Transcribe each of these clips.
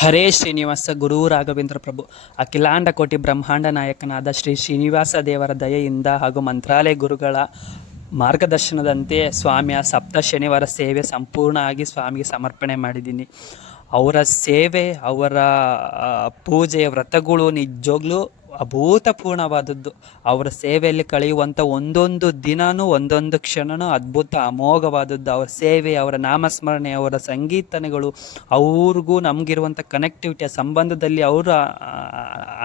ಹರೇ ಶ್ರೀನಿವಾಸ ಗುರು ರಾಘವೇಂದ್ರ ಪ್ರಭು. ಅಖಿಲಾಂಡ ಕೋಟಿ ಬ್ರಹ್ಮಾಂಡ ನಾಯಕನಾದ ಶ್ರೀ ಶ್ರೀನಿವಾಸ ದೇವರ ದಯೆಯಿಂದ ಹಾಗೂ ಮಂತ್ರಾಲಯ ಗುರುಗಳ ಮಾರ್ಗದರ್ಶನದಂತೆ ಸ್ವಾಮಿಯ ಸಪ್ತ ಶನಿವಾರ ಸೇವೆ ಸಂಪೂರ್ಣ ಆಗಿ ಸ್ವಾಮಿಗೆ ಸಮರ್ಪಣೆ ಮಾಡಿದ್ದೀನಿ. ಅವರ ಸೇವೆ, ಅವರ ಪೂಜೆಯ ವ್ರತಗಳು ನಿಜವಾಗ್ಲೂ ಅಭೂತಪೂರ್ಣವಾದದ್ದು. ಅವರ ಸೇವೆಯಲ್ಲಿ ಕಳೆಯುವಂಥ ಒಂದೊಂದು ದಿನವೂ ಒಂದೊಂದು ಕ್ಷಣವೂ ಅದ್ಭುತ ಅಮೋಘವಾದದ್ದು. ಅವರ ಸೇವೆ, ಅವರ ನಾಮಸ್ಮರಣೆ, ಅವರ ಸಂಗೀತನೆಗಳು, ಅವ್ರಿಗೂ ನಮಗಿರುವಂಥ ಕನೆಕ್ಟಿವಿಟಿ, ಸಂಬಂಧದಲ್ಲಿ ಅವರ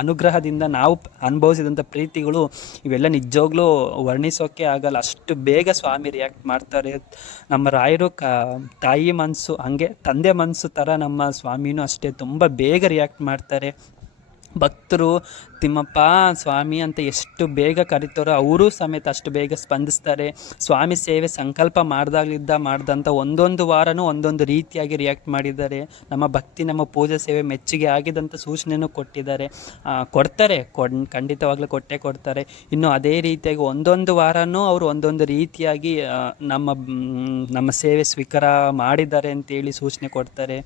ಅನುಗ್ರಹದಿಂದ ನಾವು ಅನುಭವಿಸಿದಂಥ ಪ್ರೀತಿಗಳು ಇವೆಲ್ಲ ನಿಜವಾಗ್ಲೂ ವರ್ಣಿಸೋಕ್ಕೆ ಆಗಲ್ಲ. ಅಷ್ಟು ಬೇಗ ಸ್ವಾಮಿ ರಿಯಾಕ್ಟ್ ಮಾಡ್ತಾರೆ. ನಮ್ಮ ರಾಯರು ತಾಯಿ ಮನಸ್ಸು, ಹಾಗೆ ತಂದೆ ಮನಸ್ಸು ಥರ ನಮ್ಮ ಸ್ವಾಮಿನೂ ಅಷ್ಟೇ ತುಂಬ ಬೇಗ ರಿಯಾಕ್ಟ್ ಮಾಡ್ತಾರೆ. ಭಕ್ತರು ತಿಮ್ಮಪ್ಪ ಸ್ವಾಮಿ ಅಂತ ಎಷ್ಟು ಬೇಗ ಕರೀತಾರೋ ಅವರು ಸಮೇತ ಅಷ್ಟು ಬೇಗ ಸ್ಪಂದಿಸ್ತಾರೆ. ಸ್ವಾಮಿ ಸೇವೆ ಸಂಕಲ್ಪ ಮಾಡ್ದಂಥ ಒಂದೊಂದು ವಾರನೂ ಒಂದೊಂದು ರೀತಿಯಾಗಿ ರಿಯಾಕ್ಟ್ ಮಾಡಿದ್ದಾರೆ. ನಮ್ಮ ಭಕ್ತಿ, ನಮ್ಮ ಪೂಜೆ ಸೇವೆ ಮೆಚ್ಚುಗೆ ಆಗಿದಂಥ ಸೂಚನೆಯೂ ಕೊಡ್ತಾರೆ. ಖಂಡಿತವಾಗ್ಲೂ ಕೊಡ್ತಾರೆ. ಇನ್ನು ಅದೇ ರೀತಿಯಾಗಿ ಒಂದೊಂದು ವಾರನೂ ಅವರು ಒಂದೊಂದು ರೀತಿಯಾಗಿ ನಮ್ಮ ಸೇವೆ ಸ್ವೀಕಾರ ಮಾಡಿದ್ದಾರೆ ಅಂತೇಳಿ ಸೂಚನೆ ಕೊಡ್ತಾರೆ.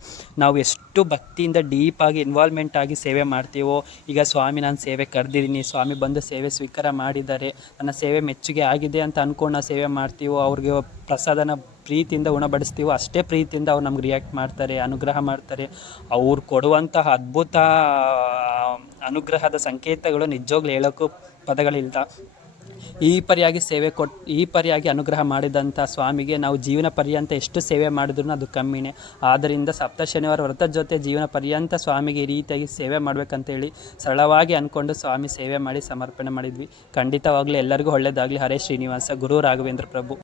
ನಾವು ಎಷ್ಟು ಭಕ್ತಿಯಿಂದ ಡೀಪಾಗಿ ಇನ್ವಾಲ್ವ್ಮೆಂಟ್ ಆಗಿ ಸೇವೆ ಮಾಡ್ತೀವೋ, ಈಗ ಸ್ವಾಮಿ ನಾನು ಸೇವೆ ಕರೆದಿದ್ದೀನಿ, ಸ್ವಾಮಿ ಬಂದು ಸೇವೆ ಸ್ವೀಕಾರ ಮಾಡಿದ್ದಾರೆ, ನನ್ನ ಸೇವೆ ಮೆಚ್ಚುಗೆ ಆಗಿದೆ ಅಂತ ಅಂದ್ಕೊಂಡು ನಾವು ಸೇವೆ ಮಾಡ್ತೀವೋ, ಅವ್ರಿಗೆ ಪ್ರಸಾದನ ಪ್ರೀತಿಯಿಂದ ಉಣಬಡಿಸ್ತೀವೋ ಅಷ್ಟೇ ಪ್ರೀತಿಯಿಂದ ಅವ್ರು ನಮ್ಗೆ ರಿಯಾಕ್ಟ್ ಮಾಡ್ತಾರೆ, ಅನುಗ್ರಹ ಮಾಡ್ತಾರೆ. ಅವ್ರು ಕೊಡುವಂತಹ ಅದ್ಭುತ ಅನುಗ್ರಹದ ಸಂಕೇತಗಳು ನಿಜವಾಗ್ಲೂ ಹೇಳೋಕ್ಕೂ ಪದಗಳಿಲ್ಲ. ಈ ಪರಿಯಾಗಿ ಅನುಗ್ರಹ ಮಾಡಿದಂಥ ಸ್ವಾಮಿಗೆ ನಾವು ಜೀವನ ಪರ್ಯಂತ ಎಷ್ಟು ಸೇವೆ ಮಾಡಿದ್ರೂ ಅದು ಕಮ್ಮಿನೇ. ಆದ್ದರಿಂದ ಸಪ್ತ ಶನಿವಾರ ವ್ರತದ ಜೊತೆ ಜೀವನ ಪರ್ಯಂತ ಸ್ವಾಮಿಗೆ ಈ ರೀತಿಯಾಗಿ ಸೇವೆ ಮಾಡಬೇಕಂತೇಳಿ ಸರಳವಾಗಿ ಅಂದ್ಕೊಂಡು ಸ್ವಾಮಿ ಸೇವೆ ಮಾಡಿ ಸಮರ್ಪಣೆ ಮಾಡಿದ್ವಿ. ಖಂಡಿತವಾಗ್ಲೂ ಎಲ್ಲರಿಗೂ ಒಳ್ಳೆಯದಾಗಲಿ. ಹರೇ ಶ್ರೀನಿವಾಸ ಗುರು ರಾಘವೇಂದ್ರ ಪ್ರಭು.